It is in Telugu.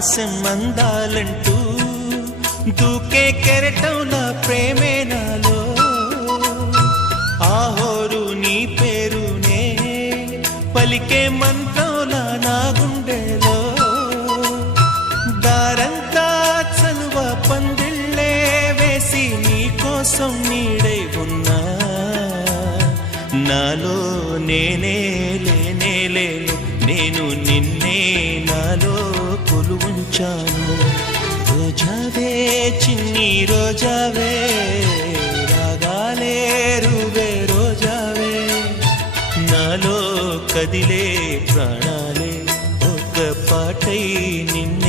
ఆకాశం అందాలంటూ దూకే కెరటంలా ప్రేమే నాలో ఆహోరు నీ పేరునే పలికే మంత్రంలా నా గుండెలో దారంతా చలువ పందిళ్ళే వేసి నీ కోసం నీడై ఉన్నా నాలో నేనే లేనే లేను నేను నిన్నే నాలో కొలువుంచాను రోజావే చిన్ని రోజావే రాగాలే రువే రోజావే నాలో కదిలే ప్రాణాలే ఒక పాటై నిన్నే